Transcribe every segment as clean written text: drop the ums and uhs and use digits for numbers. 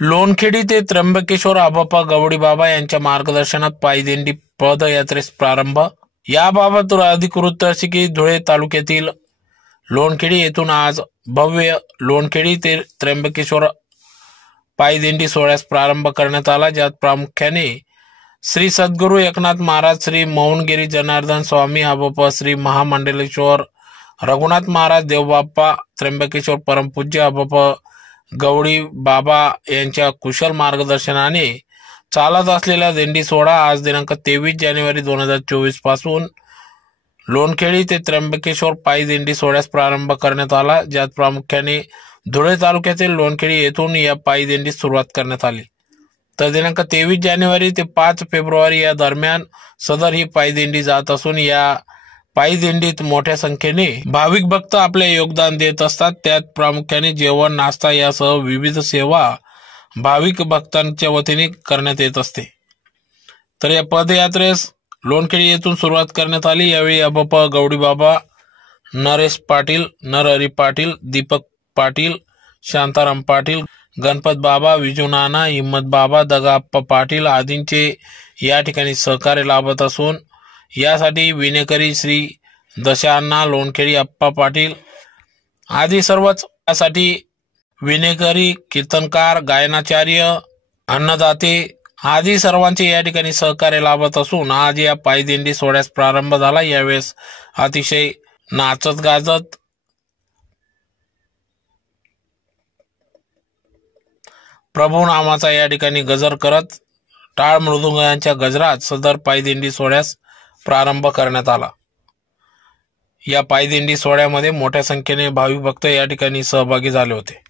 लोणखेडी ते त्र्यंबकेश्वर आबापा गवडी बाबा यांच्या मार्गदर्शनात पायी दिंडी पदयात्रेस प्रारंभ। याबाबत अधिकृत अशी की धुळे तालुक्यातील लोणखेडी येथून आज भव्य लोणखेडी ते त्र्यंबकेश्वर पायी दिंडी सोहळ्यास प्रारंभ करण्यात आला, ज्यात प्रामुख्याने श्री सद्गुरू एकनाथ महाराज, श्री मौनगिरी जनार्दन स्वामी आबापा, श्री महामंडलेश्वर रघुनाथ महाराज देवबाप्पा, त्र्यंबकेश्वर परमपूज्य आबापा गवडी बाबा यांच्या कुशल मार्गदर्शनाने चालत असलेला दिंडी सोहळा आज दिनांक 23 जानेवारी 2024 पासून लोणखेडी ते त्र्यंबकेश्वर पायी दिंडी सोहळ्यास प्रारंभ करण्यात आला, ज्यात प्रामुख्याने धुळे तालुक्यातील लोणखेडी येथून या पायी दिंडीस सुरुवात करण्यात आली। तर दिनांक 23 जानेवारी ते 5 फेब्रुवारी या दरम्यान सदर ही पायी दिंडी जात असून या पायी दिंडीत मोठ्या संख्येने भाविक भक्त आपले योगदान देत असतात। त्यात प्रामुख्याने जेवण, नाश्ता यासह विविध सेवा भाविक भक्तांच्या वतीने करण्यात येत असते। तर या पदयात्रेस लोणखेडी येथून सुरुवात करण्यात आली। यावेळी आबापा गवडी बाबा, नरेश पाटील, नरहरी पाटील, दीपक पाटील, शांताराम पाटील, गणपत बाबा, विजू नाना, हिम्मत बाबा, दगाप्पा पाटील आदींचे या ठिकाणी सहकार्य लाभत असून यासाठी विनेकरी श्री दशाअण्णा लोणखेडी, अप्पा पाटील आदी सर्वच यासाठी विनेकरी, कीर्तनकार, गायनाचार्य, अन्नदाते आदी सर्वांचे या ठिकाणी सहकार्य लाभत असून आज या पायी दिंडी सोहळ्यास प्रारंभ झाला। यावेळेस अतिशय नाचत गाजत प्रभू नामाचा या ठिकाणी गजर करत टाळ मृदुंगांच्या गजरात सदर पायी दिंडी सोहळ्यास प्रारंभ करण्यात आला। या पायी दिंडी सोहळ्यामध्ये मोठ्या संख्येने भाविक भक्त या ठिकाणी सहभागी झाले होते।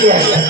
Yeah.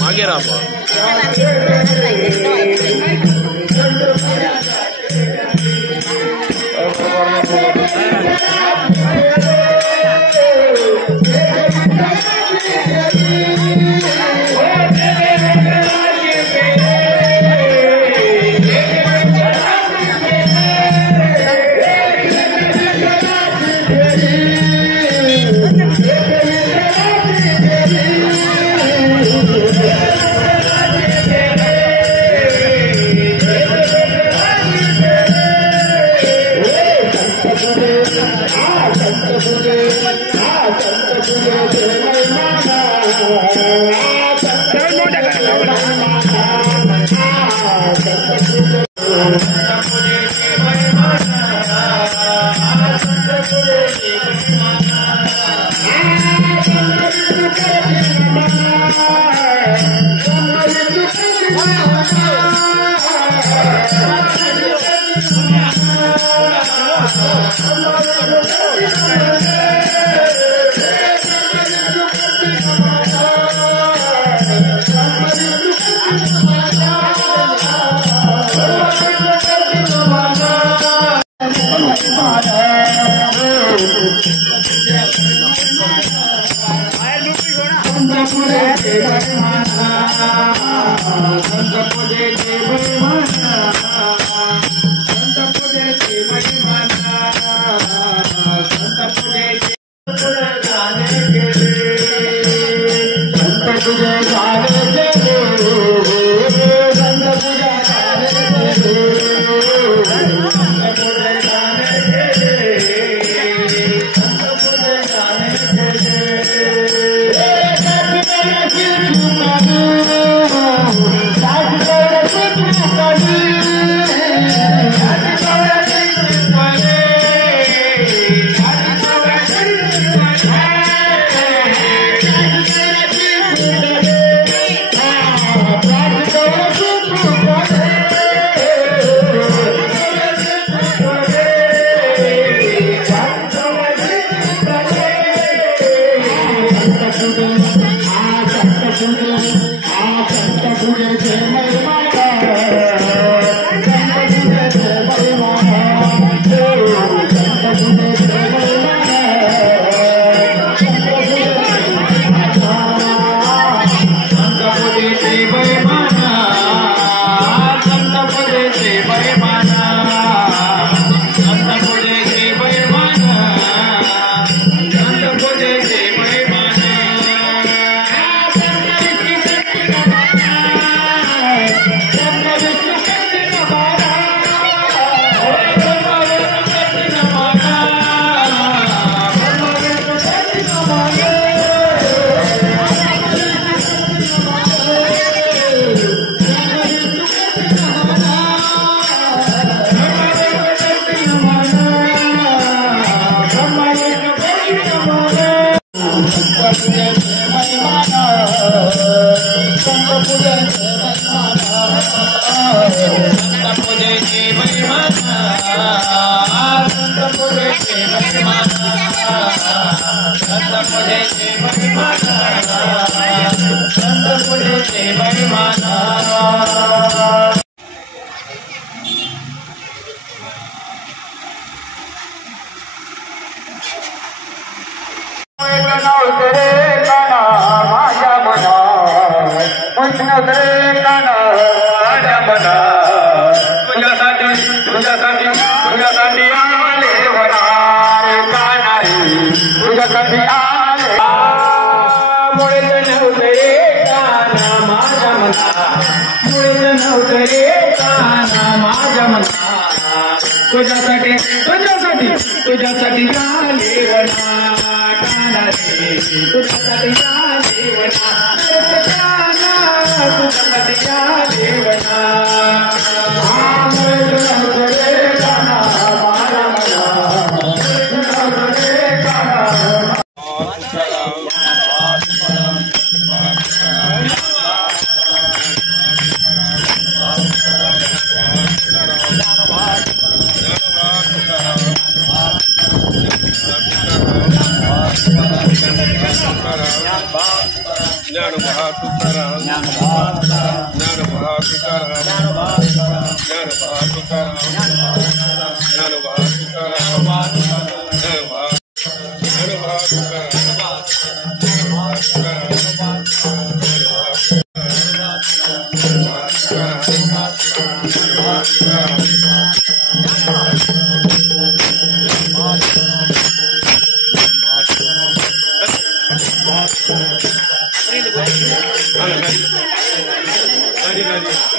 मागे राहा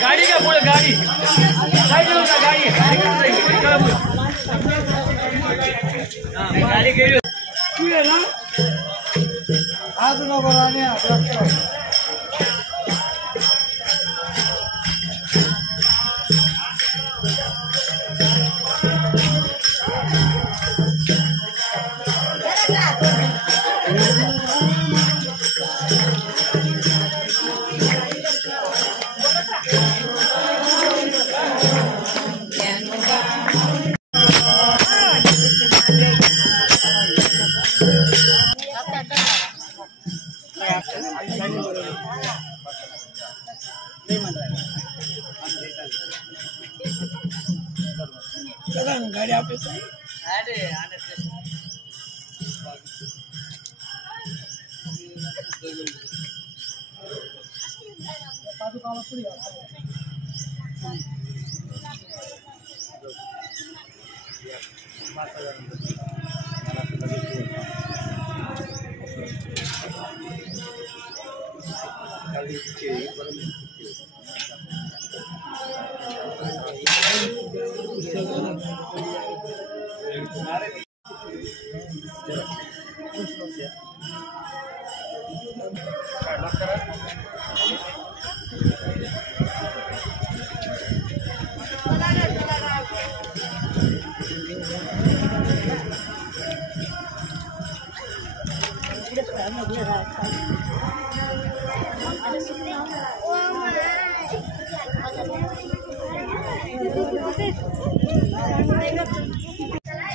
गाड़ी का पूरे गाड़ी गाड़ी गाड़ी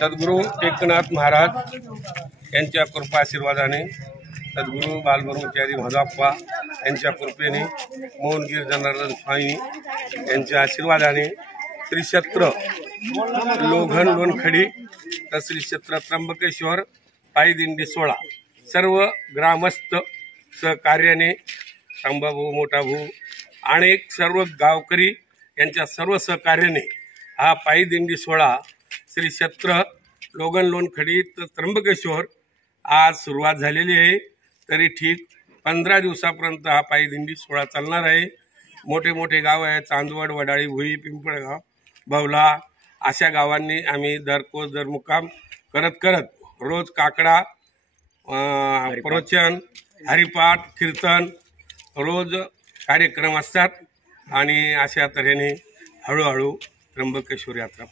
सद्गुरू एकनाथ महाराज यांच्या कृपा आशीर्वादाने सद्गुरू बालब्रह्मचारी मधाप्पा यांच्या कृपेने मोहनगिरी जनार्दन स्वामी यांच्या आशीर्वादाने श्री क्षेत्र लोघन लोणखडी तर श्री क्षेत्र त्र्यंबकेश्वर पायदिंडी 16 सर्व ग्रामस्थ सहकार्याने संभाभाऊ मोठा भाऊ अनेक सर्व गावकरी यांच्या सर्व सहकार्याने हा पायदिंडी 16 श्री क्षेत्र लोगन लोणखडी तर त्र्यंबकेश्वर आज सुरुवात झालेली आहे। तरी ठीक 15 दिवसापर्यंत हा पायदिंडी 16 चालणार आहे। मोठे मोठे गाव आहे, चांदवड, वडाळी, भुई, पिंपळगाव, भवला अशा गावांनी आम्ही दरकोस दर मुक्काम करत रोज काकडा, प्रवचन, हरिपाठ, कीर्तन रोज कार्यक्रम असतात आणि अशा तऱ्हेने हळूहळू त्र्यंबकेश्वर यात्रा